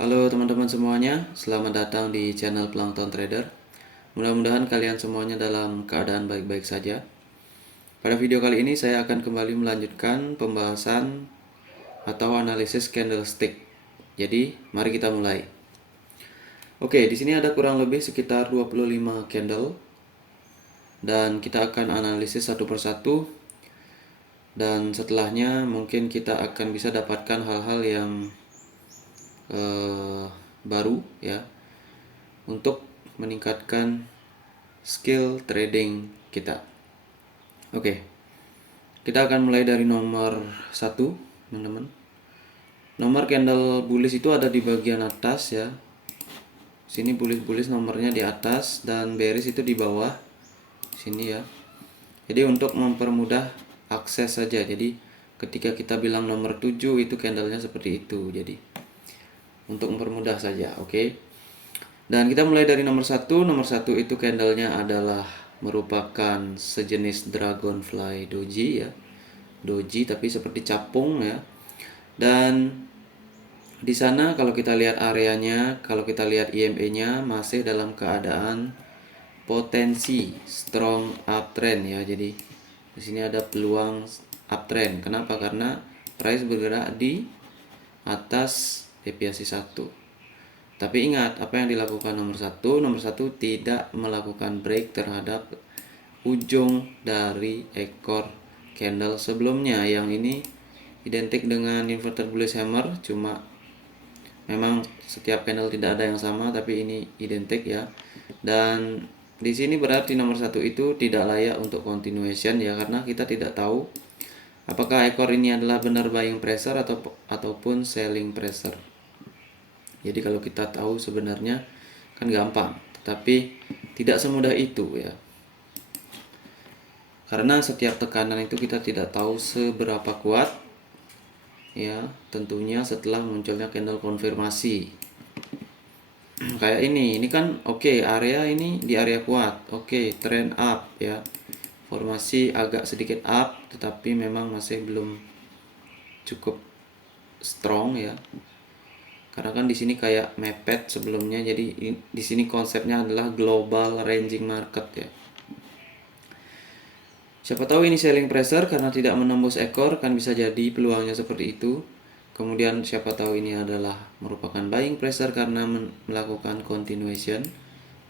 Halo teman-teman semuanya, selamat datang di channel Plankton Trader. Mudah-mudahan kalian semuanya dalam keadaan baik-baik saja. Pada video kali ini saya akan kembali melanjutkan pembahasan atau analisis candlestick. Jadi, mari kita mulai. Oke, di sini ada kurang lebih sekitar 25 candle dan kita akan analisis satu persatu, dan setelahnya mungkin kita akan bisa dapatkan hal-hal yang baru ya, untuk meningkatkan skill trading kita. Oke, kita akan mulai dari nomor 1, teman-teman. Nomor candle bullish itu ada di bagian atas ya. Sini bullish nomornya di atas dan bearish itu di bawah sini ya. Jadi untuk mempermudah akses saja. Jadi ketika kita bilang nomor 7 itu candlenya seperti itu. Jadi untuk mempermudah saja, oke. Dan kita mulai dari nomor 1. Nomor 1 itu candlenya adalah merupakan sejenis dragonfly doji ya. Doji tapi seperti capung ya. Dan di sana kalau kita lihat areanya, kalau kita lihat IMA-nya masih dalam keadaan potensi strong uptrend ya. Jadi di sini ada peluang uptrend. Kenapa? Karena price bergerak di atas deviasi 1. Tapi ingat, apa yang dilakukan nomor 1? Nomor 1 tidak melakukan break terhadap ujung dari ekor candle sebelumnya. Yang ini identik dengan inverted bullish hammer, cuma memang setiap candle tidak ada yang sama, tapi ini identik ya. Dan di sini berarti nomor 1 itu tidak layak untuk continuation ya, karena kita tidak tahu apakah ekor ini adalah benar buying pressure ataupun selling pressure. Jadi kalau kita tahu sebenarnya kan gampang, tetapi tidak semudah itu ya. Karena setiap tekanan itu kita tidak tahu seberapa kuat ya, tentunya setelah munculnya candle konfirmasi. Kayak ini kan oke, area ini di area kuat. Oke, trend up ya. Formasi agak sedikit up tetapi memang masih belum cukup strong ya. Karena kan di sini kayak mepet sebelumnya, jadi di sini konsepnya adalah global ranging market ya. Siapa tahu ini selling pressure karena tidak menembus ekor, kan bisa jadi peluangnya seperti itu. Kemudian siapa tahu ini adalah merupakan buying pressure karena melakukan continuation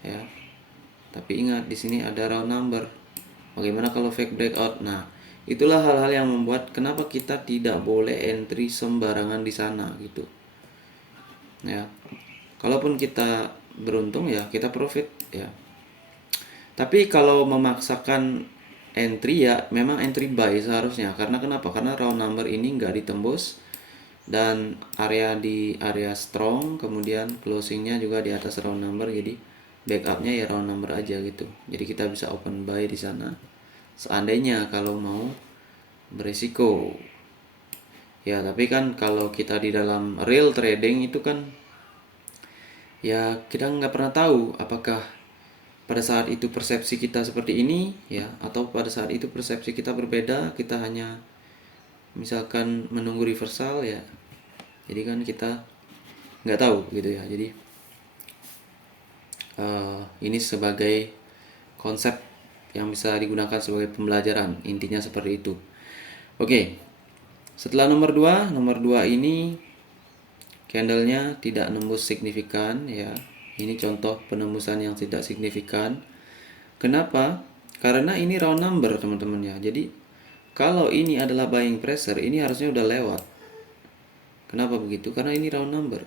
ya. Tapi ingat di sini ada round number. Bagaimana kalau fake breakout? Nah, itulah hal-hal yang membuat kenapa kita tidak boleh entry sembarangan di sana gitu. Ya. Kalaupun kita beruntung ya kita profit ya. Tapi kalau memaksakan entry ya memang entry buy seharusnya. Karena kenapa? Karena round number ini nggak ditembus dan area di area strong, kemudian closingnya juga di atas round number, jadi backupnya ya round number aja gitu. Jadi kita bisa open buy di sana seandainya kalau mau beresiko ya. Tapi kan kalau kita di dalam real trading itu kan ya kita nggak pernah tahu apakah pada saat itu persepsi kita seperti ini ya, atau pada saat itu persepsi kita berbeda, kita hanya misalkan menunggu reversal ya. Jadi kan kita nggak tahu gitu ya. Jadi ini sebagai konsep yang bisa digunakan sebagai pembelajaran, intinya seperti itu. Oke, setelah nomor 2 ini candlenya tidak nembus signifikan ya. Ini contoh penembusan yang tidak signifikan. Kenapa? Karena ini round number teman-teman ya. Jadi kalau ini adalah buying pressure, ini harusnya udah lewat. Kenapa begitu? Karena ini round number.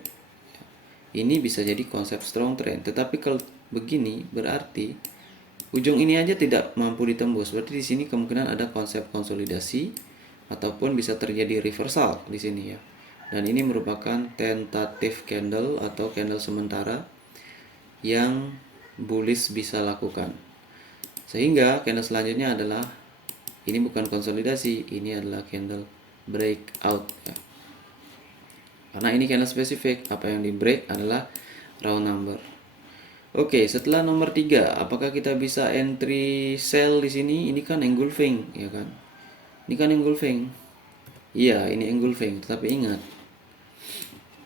Ini bisa jadi konsep strong trend. Tetapi kalau begini berarti ujung ini aja tidak mampu ditembus. Berarti di sini kemungkinan ada konsep konsolidasi ataupun bisa terjadi reversal di sini ya. Dan ini merupakan tentative candle atau candle sementara yang bullish bisa lakukan. Sehingga candle selanjutnya adalah ini bukan konsolidasi, ini adalah candle breakout ya. Karena ini candle spesifik, apa yang di break adalah round number. Oke, setelah nomor 3, apakah kita bisa entry sell di sini? Ini kan engulfing ya kan. Ini kan engulfing. Iya, ini engulfing, tetapi ingat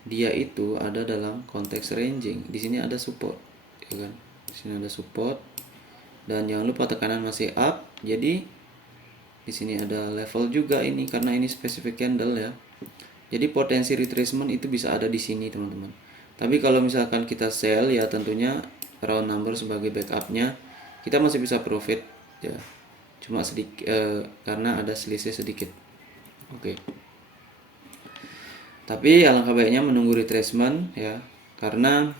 dia itu ada dalam konteks ranging. Di sini ada support, ya kan? Di sini ada support, dan jangan lupa tekanan masih up. Jadi di sini ada level juga ini karena ini specific candle ya. Jadi potensi retracement itu bisa ada di sini teman-teman. Tapi kalau misalkan kita sell ya tentunya round number sebagai backupnya kita masih bisa profit ya. Cuma sedikit karena ada selisih sedikit. Oke. Tapi alangkah baiknya menunggu retracement ya, karena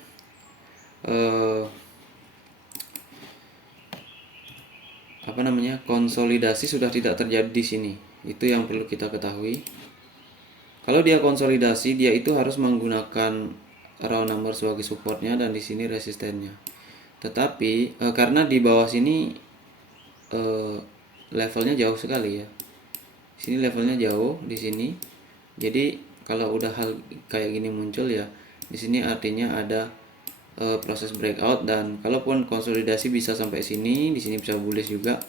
konsolidasi sudah tidak terjadi di sini. Itu yang perlu kita ketahui. Kalau dia konsolidasi, dia itu harus menggunakan round number sebagai supportnya dan di sini resistennya. Tetapi karena di bawah sini levelnya jauh sekali ya. Sini levelnya jauh di sini. Jadi kalau udah hal kayak gini muncul ya, di sini artinya ada proses breakout, dan kalaupun konsolidasi bisa sampai sini, di sini bisa bullish juga.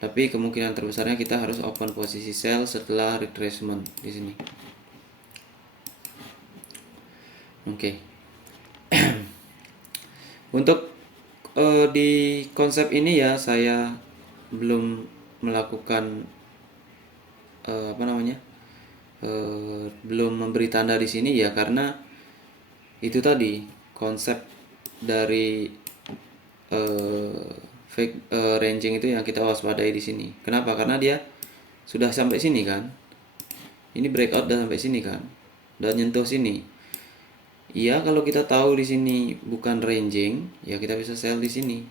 Tapi kemungkinan terbesarnya kita harus open posisi sell setelah retracement di sini. Oke. Untuk di konsep ini ya saya belum melakukan belum memberi tanda di sini ya, karena itu tadi konsep dari ranging itu yang kita waspadai di sini. Kenapa? Karena dia sudah sampai sini kan. Ini breakout dan sampai sini kan. Dan nyentuh sini. Iya, kalau kita tahu di sini bukan ranging, ya kita bisa sell di sini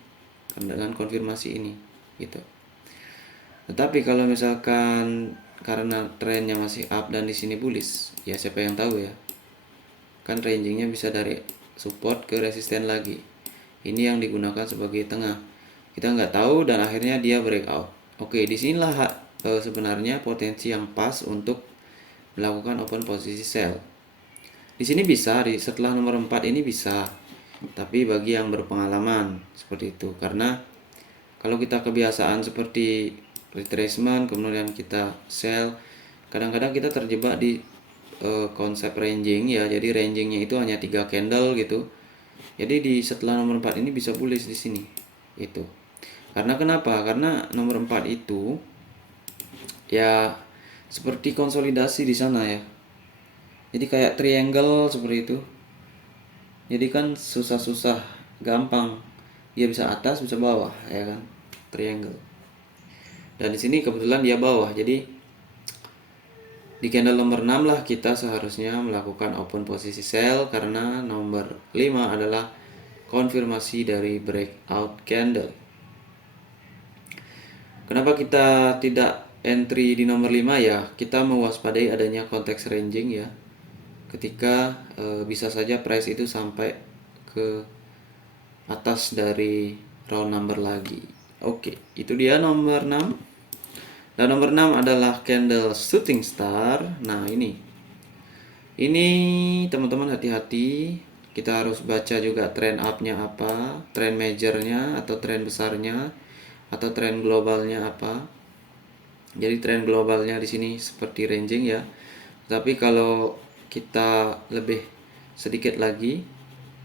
dengan konfirmasi ini, gitu. Tetapi kalau misalkan karena trennya masih up dan di sini bullish, ya siapa yang tahu ya? Kan rangingnya bisa dari support ke resisten lagi. Ini yang digunakan sebagai tengah. Kita nggak tahu dan akhirnya dia breakout. Oke, disinilah sebenarnya potensi yang pas untuk melakukan open posisi sell. Di sini bisa, setelah nomor 4 ini bisa. Tapi bagi yang berpengalaman seperti itu, karena kalau kita kebiasaan seperti retracement kemudian kita sell, kadang-kadang kita terjebak di konsep ranging ya. Jadi rangingnya itu hanya 3 candle gitu. Jadi di setelah nomor 4 ini bisa bullish di sini. Itu. Karena kenapa? Karena nomor 4 itu ya seperti konsolidasi di sana ya. Jadi kayak triangle seperti itu. Jadi kan susah-susah gampang. Dia bisa atas, bisa bawah, ya kan? Triangle. Dan di sini kebetulan dia bawah. Jadi di candle nomor 6 lah kita seharusnya melakukan open posisi sell, karena nomor 5 adalah konfirmasi dari breakout candle. Kenapa kita tidak entry di nomor 5 ya? Kita mewaspadai adanya konteks ranging ya. Ketika bisa saja price itu sampai ke atas dari round number lagi. Oke, itu dia nomor 6. Dan nomor 6 adalah candle shooting star. Nah, ini teman-teman hati-hati. Kita harus baca juga trend up-nya apa, trend majornya atau trend besarnya, atau trend globalnya apa. Jadi trend globalnya di sini seperti ranging ya. Tapi kalau kita lebih sedikit lagi,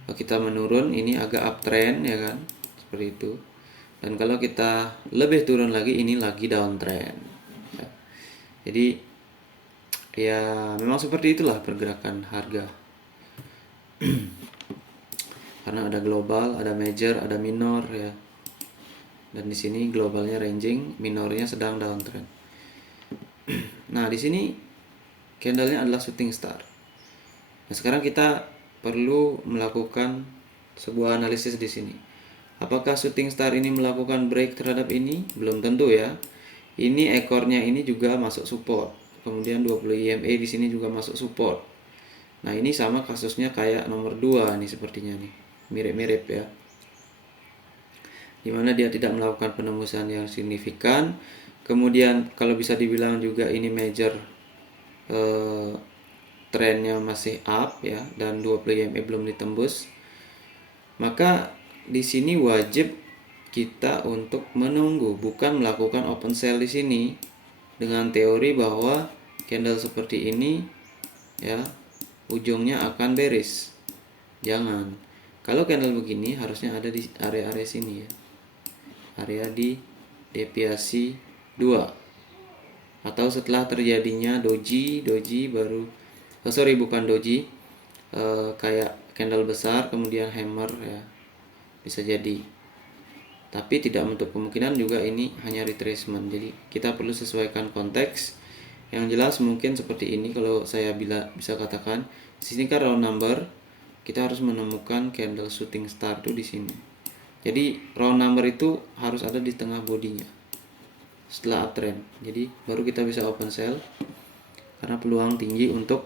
kita menurun, ini agak uptrend ya kan, seperti itu. Dan kalau kita lebih turun lagi, ini lagi downtrend ya. Jadi ya memang seperti itulah pergerakan harga. Karena ada global, ada major, ada minor ya. Dan di sini globalnya ranging, minornya sedang downtrend. Nah, di sini candlenya adalah shooting star. Nah, sekarang kita perlu melakukan sebuah analisis di sini. Apakah shooting star ini melakukan break terhadap ini? Belum tentu ya. Ini ekornya ini juga masuk support. Kemudian 20 EMA di sini juga masuk support. Nah, ini sama kasusnya kayak nomor 2 nih sepertinya nih. Mirip-mirip ya. Dimana dia tidak melakukan penembusan yang signifikan. Kemudian kalau bisa dibilang juga ini major trennya masih up ya, dan 20 EMA belum ditembus, maka di sini wajib kita untuk menunggu, bukan melakukan open sell di sini dengan teori bahwa candle seperti ini ya ujungnya akan bearish. Jangan. Kalau candle begini harusnya ada di area-area sini ya. Area di deviasi 2. Atau setelah terjadinya doji baru bukan doji, kayak candle besar kemudian hammer ya. Bisa jadi. Tapi tidak menutup kemungkinan juga ini hanya retracement. Jadi kita perlu sesuaikan konteks. Yang jelas mungkin seperti ini kalau saya bisa katakan. Di sini kan round number, kita harus menemukan candle shooting star itu di sini. Jadi round number itu harus ada di tengah bodinya setelah uptrend. Jadi baru kita bisa open sell karena peluang tinggi untuk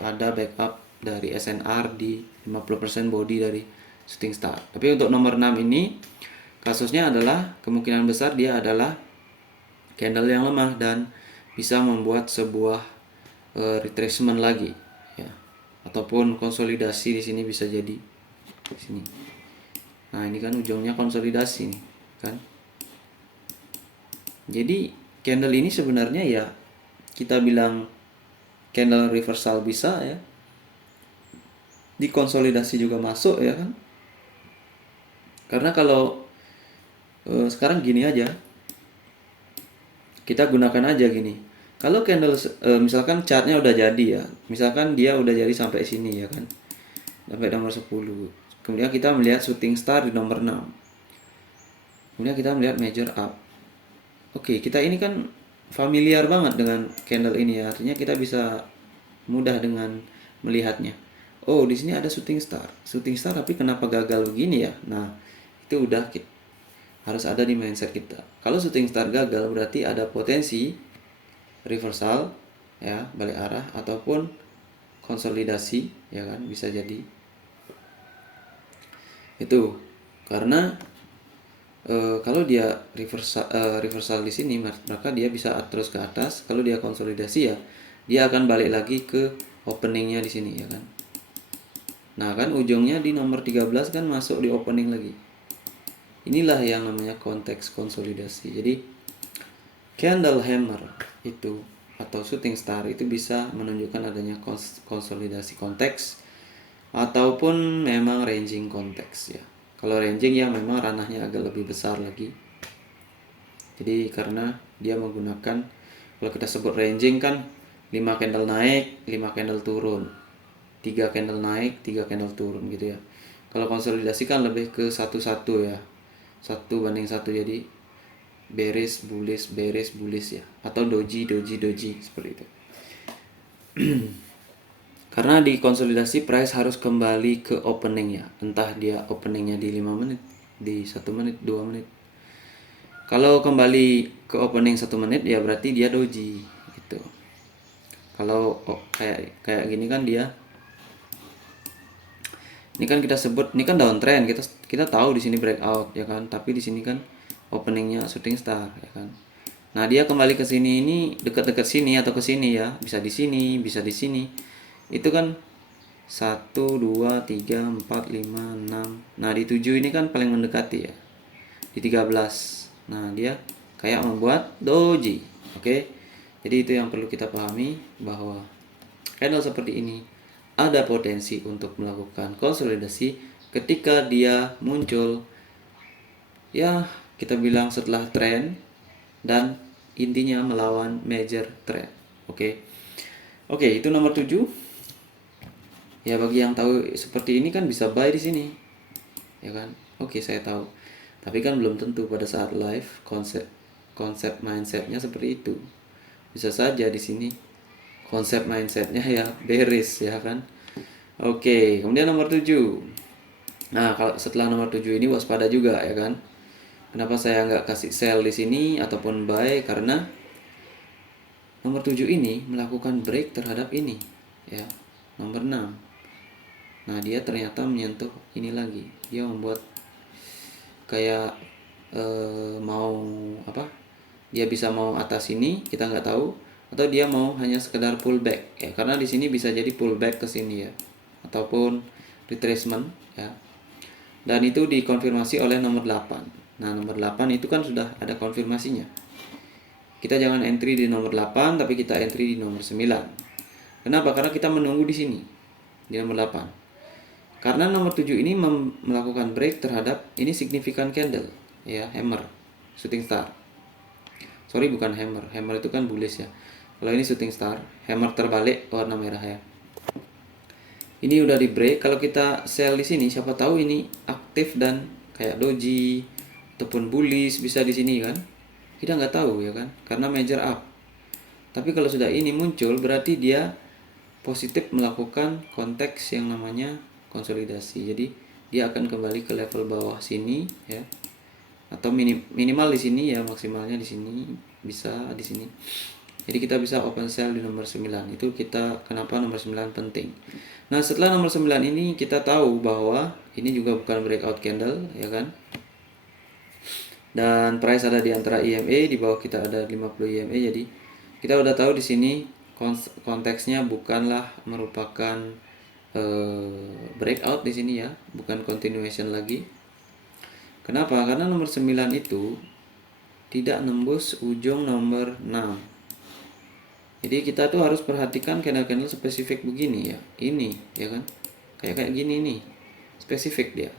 ada backup dari SNR di 50% body dari shooting star. Tapi untuk nomor 6 ini kasusnya adalah kemungkinan besar dia adalah candle yang lemah dan bisa membuat sebuah retracement lagi ya. Ataupun konsolidasi di sini bisa jadi di sini. Nah, ini kan ujungnya konsolidasi nih, kan. Jadi candle ini sebenarnya ya kita bilang candle reversal bisa ya. Di konsolidasi juga masuk ya kan. Karena kalau sekarang gini aja. Kita gunakan aja gini. Kalau candle misalkan chartnya udah jadi ya. Misalkan dia udah jadi sampai sini ya kan. Sampai nomor 10. Kemudian kita melihat shooting star di nomor 6. Kemudian kita melihat major up. Oke, kita ini kan familiar banget dengan candle ini ya. Artinya kita bisa mudah dengan melihatnya. Oh, di sini ada shooting star. Shooting star tapi kenapa gagal begini ya? Nah, itu udah harus ada di mindset kita. Kalau shooting star gagal berarti ada potensi reversal ya, balik arah ataupun konsolidasi ya kan, bisa jadi. Itu karena kalau dia reversal di sini maka dia bisa terus ke atas. Kalau dia konsolidasi ya dia akan balik lagi ke openingnya di sini ya kan. Nah kan ujungnya di nomor 13 kan masuk di opening lagi. Inilah yang namanya konteks konsolidasi. Jadi candle hammer itu atau shooting star itu bisa menunjukkan adanya konsolidasi konteks ataupun memang ranging konteks ya. Kalau ranging ya memang ranahnya agak lebih besar lagi. Jadi karena dia menggunakan, kalau kita sebut ranging kan 5 candle naik, 5 candle turun, 3 candle naik, 3 candle turun gitu ya. Kalau konsolidasi kan lebih ke satu-satu ya, 1:1, jadi bearish bullish ya, atau doji seperti itu. Karena di konsolidasi price harus kembali ke opening ya, entah dia openingnya di 5 menit, di 1 menit, 2 menit. Kalau kembali ke opening 1 menit ya berarti dia doji gitu. Kalau kayak gini kan dia, ini kan kita sebut ini kan downtrend, kita tahu di sini breakout ya kan, tapi di sini kan openingnya shooting star ya kan. Nah dia kembali ke sini, ini dekat-dekat sini atau ke sini ya, bisa di sini, bisa di sini. Itu kan 1, 2, 3, 4, 5, 6. Nah di 7 ini kan paling mendekati ya, di 13. Nah dia kayak membuat doji. Oke. Jadi itu yang perlu kita pahami, bahwa candle seperti ini ada potensi untuk melakukan konsolidasi ketika dia muncul ya, kita bilang setelah trend dan intinya melawan major trend. Oke, itu nomor 7. Ya bagi yang tahu seperti ini kan bisa buy di sini. Ya kan? Oke, saya tahu. Tapi kan belum tentu pada saat live konsep mindsetnya seperti itu. Bisa saja di sini konsep mindsetnya ya bearish ya kan. Oke, kemudian nomor 7. Nah, kalau setelah nomor 7 ini waspada juga ya kan. Kenapa saya nggak kasih sell di sini ataupun buy? Karena nomor 7 ini melakukan break terhadap ini ya, nomor 6. Nah, dia ternyata menyentuh ini lagi. Dia membuat kayak mau apa? Dia bisa mau atas ini, kita nggak tahu, atau dia mau hanya sekedar pullback ya, karena di sini bisa jadi pullback ke sini ya, ataupun retracement ya. Dan itu dikonfirmasi oleh nomor 8. Nah, nomor 8 itu kan sudah ada konfirmasinya. Kita jangan entry di nomor 8, tapi kita entry di nomor 9. Kenapa? Karena kita menunggu di sini di nomor 8. Karena nomor 7 ini melakukan break terhadap ini significant candle ya, hammer, shooting star. Sorry, bukan hammer. Hammer itu kan bullish ya. Kalau ini shooting star, hammer terbalik warna merah ya. Ini udah di break. Kalau kita sell di sini, siapa tahu ini aktif dan kayak doji ataupun bullish bisa di sini kan. Kita nggak tahu ya kan, karena major up. Tapi kalau sudah ini muncul berarti dia positif melakukan konteks yang namanya konsolidasi. Jadi dia akan kembali ke level bawah sini ya. Atau minimal di sini ya, maksimalnya di sini, bisa di sini. Jadi kita bisa open sell di nomor 9. Itu kita kenapa nomor 9 penting. Nah, setelah nomor 9 ini kita tahu bahwa ini juga bukan breakout candle ya kan. Dan price ada di antara EMA, di bawah kita ada 50 EMA. Jadi kita udah tahu di sini konteksnya bukanlah merupakan breakout di sini ya, bukan continuation lagi. Kenapa? Karena nomor 9 itu tidak nembus ujung nomor 6. Jadi kita tuh harus perhatikan candle-candle spesifik begini ya. Ini ya kan. Kayak gini nih. Spesifik dia.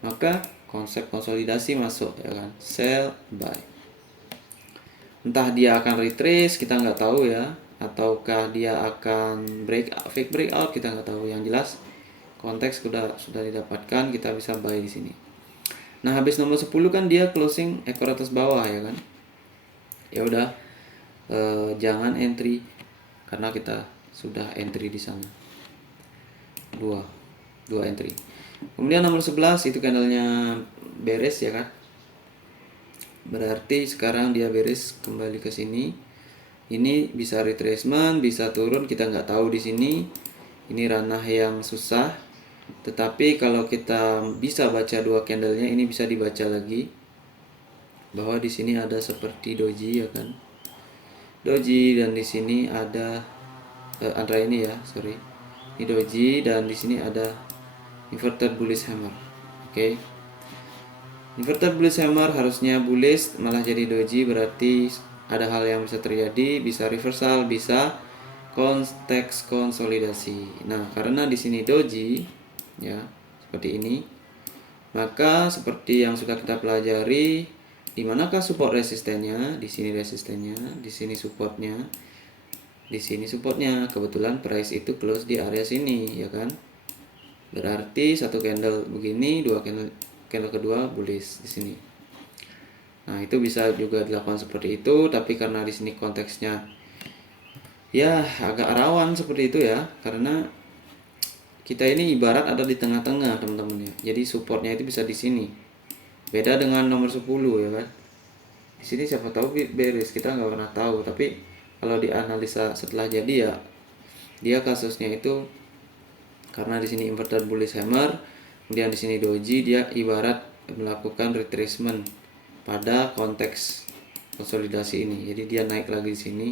Maka konsep konsolidasi masuk ya kan. Sell, buy. Entah dia akan retrace, kita nggak tahu ya, ataukah dia akan fake breakout, kita nggak tahu. Yang jelas konteks sudah didapatkan, kita bisa buy di sini. Nah, habis nomor 10 kan dia closing ekor atas bawah ya kan. Ya udah, jangan entry karena kita sudah entry di sana. Dua entry. Kemudian nomor 11 itu candlenya beres ya kan. Berarti sekarang dia beres kembali ke sini. Ini bisa retracement, bisa turun, kita nggak tahu di sini. Ini ranah yang susah. Tetapi kalau kita bisa baca dua candlenya, ini bisa dibaca lagi bahwa di sini ada seperti doji ya kan. Doji, dan di sini ada antara ini ya, sorry. Ini doji dan di sini ada inverted bullish hammer. Oke. Inverted bullish hammer harusnya bullish malah jadi doji, berarti ada hal yang bisa terjadi, bisa reversal, bisa konteks konsolidasi. Nah, karena di sini doji ya, seperti ini. Maka seperti yang sudah kita pelajari, di manakah support resistennya? Di sini resistennya, di sini supportnya. Di sini supportnya. Kebetulan price itu close di area sini ya kan. Berarti satu candle begini, dua candle kedua bullish di sini. Nah, itu bisa juga dilakukan seperti itu, tapi karena di sini konteksnya ya agak rawan seperti itu ya, karena kita ini ibarat ada di tengah-tengah teman-teman ya. Jadi supportnya itu bisa di sini. Beda dengan nomor 10 ya kan. Di sini siapa tahu bearish, kita nggak pernah tahu, tapi kalau dianalisa setelah jadi ya, dia kasusnya itu karena di sini inverted bullish hammer, kemudian di sini doji, dia ibarat melakukan retracement pada konteks konsolidasi ini. Jadi dia naik lagi di sini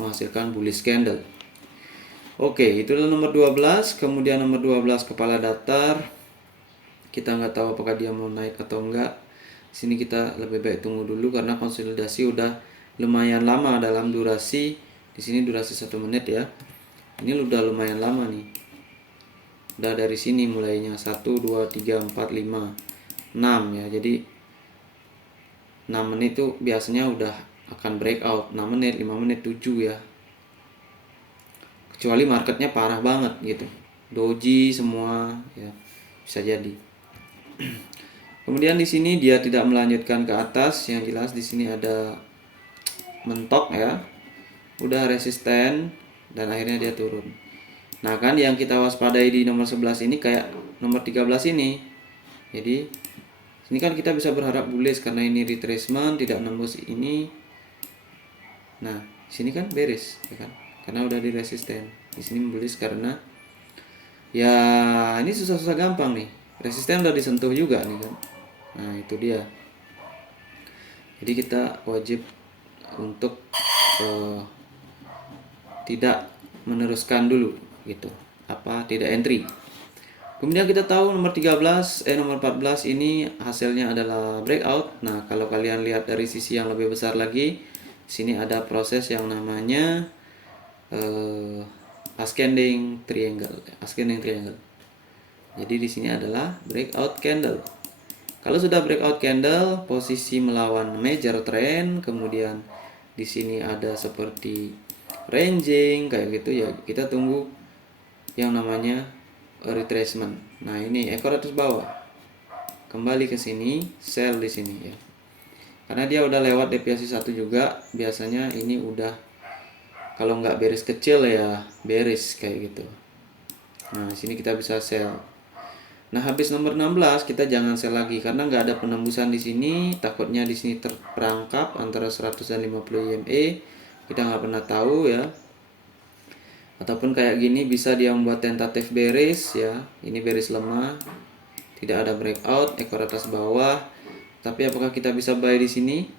menghasilkan bullish candle. Oke, itulah nomor 12. Kemudian nomor 12 kepala datar. Kita nggak tahu apakah dia mau naik atau enggak. Di sini kita lebih baik tunggu dulu karena konsolidasi udah lumayan lama dalam durasi. Di sini durasi 1 menit ya. Ini udah lumayan lama nih. Udah dari sini mulainya 1 2 3 4 5 6 ya. Jadi 6 menit itu biasanya udah akan breakout. 6 menit, 5 menit, 7 ya. Kecuali marketnya parah banget gitu, doji semua ya, bisa jadi. Kemudian di sini dia tidak melanjutkan ke atas, yang jelas di sini ada mentok ya, udah resisten dan akhirnya dia turun. Nah kan yang kita waspadai di nomor 11 ini kayak nomor 13 ini. Jadi ini kan kita bisa berharap bullish karena ini retracement, tidak nembus ini. Nah sini kan bearish ya kan, karena udah di resisten. Di sini bullish karena ya ini susah-susah gampang nih, resisten udah disentuh juga nih kan. Nah itu dia. Jadi kita wajib untuk tidak meneruskan dulu gitu, tidak entry. Kemudian kita tahu nomor 14 ini hasilnya adalah breakout. Nah kalau kalian lihat dari sisi yang lebih besar lagi, sini ada proses yang namanya ascending triangle. Jadi di sini adalah breakout candle. Kalau sudah breakout candle, posisi melawan major trend, kemudian di sini ada seperti ranging kayak gitu ya, kita tunggu yang namanya retracement. Nah, ini ekor atas bawah. Kembali ke sini, sell di sini ya. Karena dia udah lewat deviasi 1 juga, biasanya ini udah kalau nggak bearish kecil ya bearish kayak gitu. Nah, di sini kita bisa sell. Nah, habis nomor 16 kita jangan sell lagi karena nggak ada penembusan di sini. Takutnya di sini terperangkap antara 100 dan 50 EMA. Kita nggak pernah tahu ya. Ataupun kayak gini bisa dia membuat tentatif bearish ya. Ini bearish lemah. Tidak ada breakout, ekor atas bawah. Tapi apakah kita bisa buy di sini?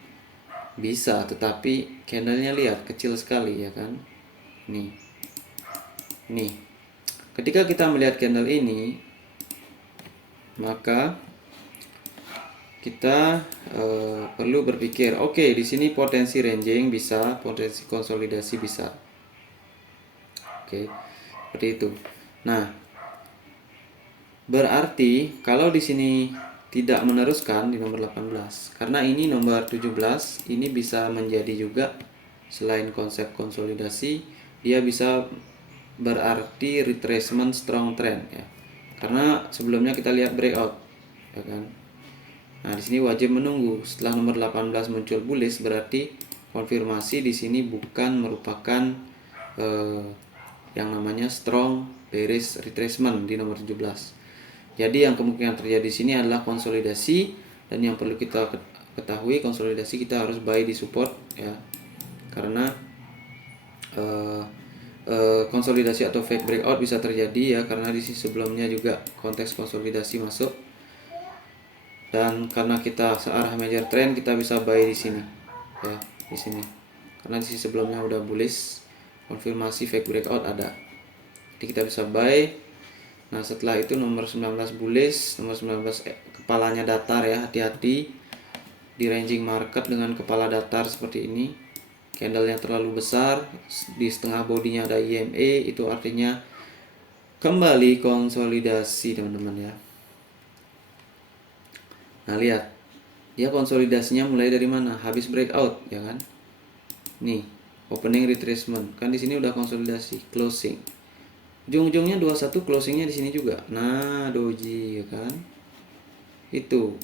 Bisa, tetapi candlenya lihat kecil sekali ya kan. Nih. Ketika kita melihat candle ini, maka kita perlu berpikir, oke, di sini potensi ranging bisa, potensi konsolidasi bisa. Oke, seperti itu. Nah, berarti kalau di sini tidak meneruskan di nomor 18, karena ini nomor 17, ini bisa menjadi juga selain konsep konsolidasi, dia bisa berarti retracement strong trend ya. Karena sebelumnya kita lihat breakout, ya kan? Nah, di sini wajib menunggu. Setelah nomor 18 muncul bullish, berarti konfirmasi di sini bukan merupakan yang namanya strong bearish retracement di nomor 17. Jadi yang kemungkinan terjadi di sini adalah konsolidasi, dan yang perlu kita ketahui, konsolidasi kita harus buy di support ya. Karena konsolidasi atau fake breakout bisa terjadi ya, karena di sini sebelumnya juga konteks konsolidasi masuk, dan karena kita searah major trend kita bisa buy di sini ya, di sini karena di sini sebelumnya udah bullish, konfirmasi fake breakout ada, jadi kita bisa buy. Nah, setelah itu nomor 19 bullish, nomor 19 kepalanya datar ya, hati-hati di ranging market dengan kepala datar seperti ini. Candle yang terlalu besar, di setengah bodinya ada EMA, itu artinya kembali konsolidasi teman-teman ya. Nah, lihat dia konsolidasinya mulai dari mana? Habis breakout ya kan. Nih, opening retracement, kan di sini udah konsolidasi, closing. Ujung-ujungnya 21, closingnya di sini juga. Nah, doji ya kan. Itu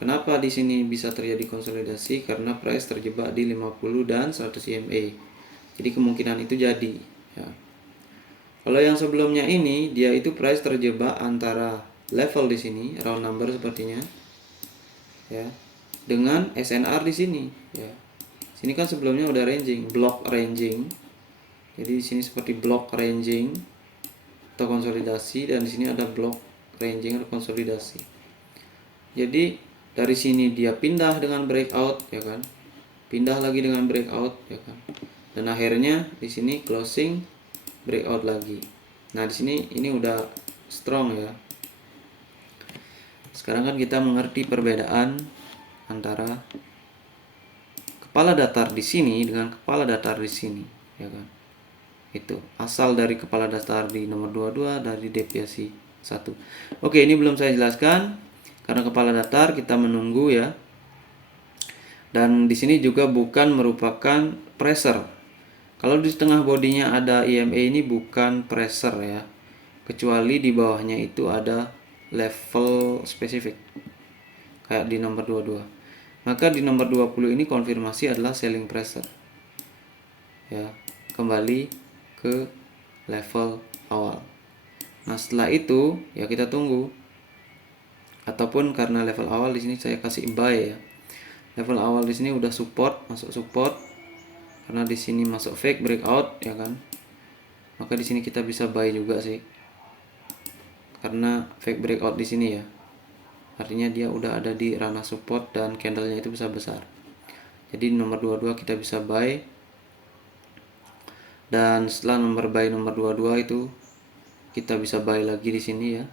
kenapa di sini bisa terjadi konsolidasi, karena price terjebak di 50 dan 100 EMA. Jadi kemungkinan itu jadi ya. Kalau yang sebelumnya ini dia itu price terjebak antara level di sini round number sepertinya ya, dengan SNR di sini ya. Sini kan sebelumnya udah ranging, block ranging. Jadi di sini seperti block ranging atau konsolidasi, dan di sini ada block ranging atau konsolidasi. Jadi dari sini dia pindah dengan breakout ya kan, pindah lagi dengan breakout ya kan, dan akhirnya di sini closing breakout lagi. Nah, di sini ini udah strong ya. Sekarang kan kita mengerti perbedaan antara kepala datar di sini dengan kepala datar di sini ya kan. Itu asal dari kepala datar di nomor 22 dari deviasi 1. Oke, ini belum saya jelaskan. Karena kepala datar kita menunggu ya. Dan di sini juga bukan merupakan pressure. Kalau di tengah bodinya ada EMA, ini bukan pressure ya. Kecuali di bawahnya itu ada level spesifik. Kayak di nomor 22. Maka di nomor 20 ini konfirmasi adalah selling pressure. Ya, kembali ke level awal. Nah, setelah itu ya kita tunggu. Ataupun karena level awal di sini saya kasih buy ya. Level awal di sini udah support, masuk support. Karena di sini masuk fake breakout ya kan. Maka di sini kita bisa buy juga sih. Karena fake breakout di sini ya. Artinya dia udah ada di ranah support dan candlenya itu bisa besar. Jadi nomor 22 kita bisa buy. Dan setelah nomor buy nomor 22 itu kita bisa buy lagi di sini ya.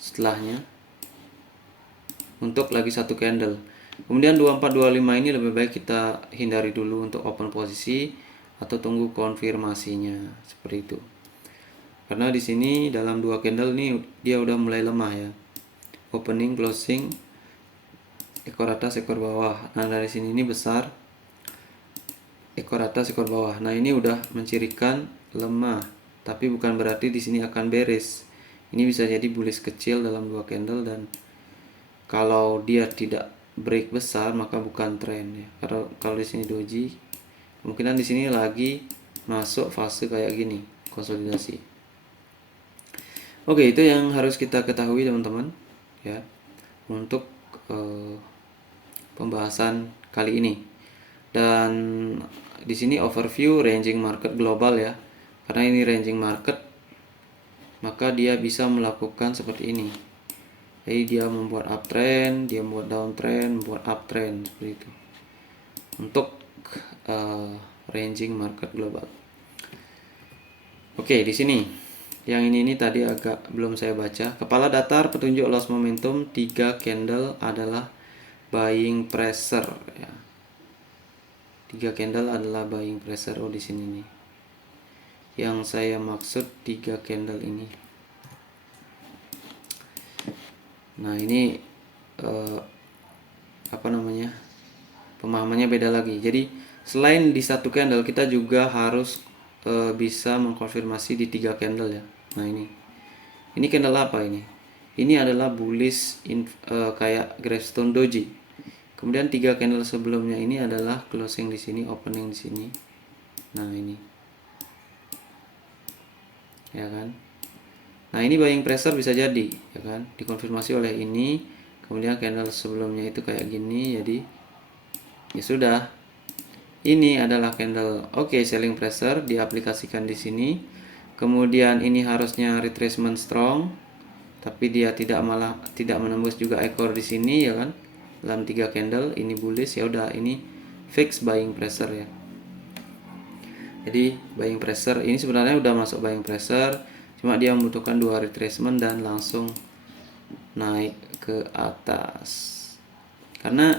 Setelahnya untuk lagi satu candle. Kemudian 2425 ini lebih baik kita hindari dulu untuk open posisi, atau tunggu konfirmasinya seperti itu. Karena di sini dalam 2 candle nih dia udah mulai lemah ya. Opening, closing, ekor atas, ekor bawah. Nah, dari sini ini besar, ekor atas, ekor bawah. Nah, ini udah mencirikan lemah, tapi bukan berarti di sini akan beres. Ini bisa jadi bullish kecil dalam 2 candle, dan kalau dia tidak break besar maka bukan tren ya. Kalau di sini doji, kemungkinan di sini lagi masuk fase kayak gini, konsolidasi. Oke, itu yang harus kita ketahui teman-teman ya untuk pembahasan kali ini. Dan di sini overview ranging market global ya. Karena ini ranging market, maka dia bisa melakukan seperti ini. Jadi dia membuat uptrend, dia membuat downtrend, membuat uptrend seperti itu. Untuk ranging market global. Oke, di sini yang ini tadi agak belum saya baca. Kepala datar petunjuk loss momentum 3 candle adalah buying pressure ya. 3 candle adalah buying pressure. Oh, di sini nih. Yang saya maksud 3 candle ini. Nah, ini apa namanya? Pemahamannya beda lagi. Jadi, selain di 1 candle kita juga harus bisa mengkonfirmasi di 3 candle ya. Nah, ini candle apa ini? Ini adalah bullish kayak gravestone doji. Kemudian 3 candle sebelumnya ini adalah closing di sini, opening di sini. Nah, ini. Ya kan? Nah, ini buying pressure bisa jadi, ya kan? Dikonfirmasi oleh ini, kemudian candle sebelumnya itu kayak gini, jadi ya sudah. Ini adalah candle selling pressure diaplikasikan di sini. Kemudian ini harusnya retracement strong, tapi dia tidak menembus juga ekor di sini ya kan. Dalam 3 candle ini bullish, ya udah ini fix buying pressure ya. Jadi buying pressure ini sebenarnya udah masuk buying pressure, cuma dia membutuhkan 2 retracement dan langsung naik ke atas. Karena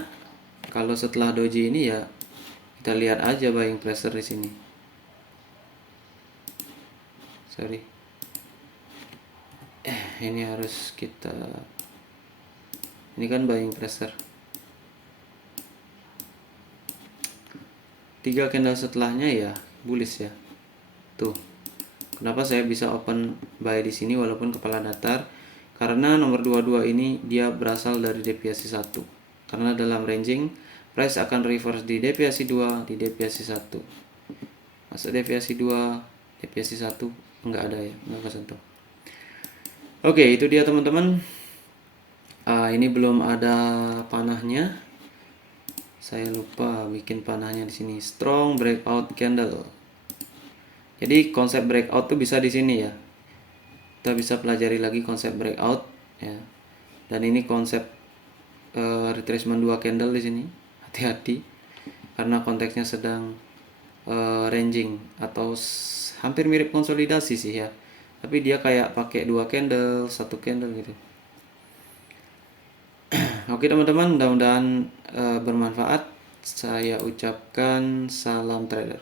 kalau setelah doji ini ya kita lihat aja buying pressure di sini. Sorry. Ini harus kita, ini kan buying pressure. 3 candle setelahnya ya bullish ya. Tuh. Kenapa saya bisa open buy di sini walaupun kepala datar? Karena nomor 22 ini dia berasal dari deviasi 1. Karena dalam ranging price akan reverse di deviasi 2, di deviasi 1. Masuk deviasi 2, deviasi 1 enggak ada ya, enggak kesentuh. Oke, itu dia teman-teman. Ini belum ada panahnya. Saya lupa bikin panahnya di sini. Strong breakout candle. Jadi konsep breakout tuh bisa di sini ya. Kita bisa pelajari lagi konsep breakout ya. Dan ini konsep retracement 2 candle di sini. Hati-hati karena konteksnya sedang ranging atau hampir mirip konsolidasi sih ya. Tapi dia kayak pakai 2 candle, 1 candle gitu. Oke teman-teman, mudah-mudahan bermanfaat. Saya ucapkan salam trader.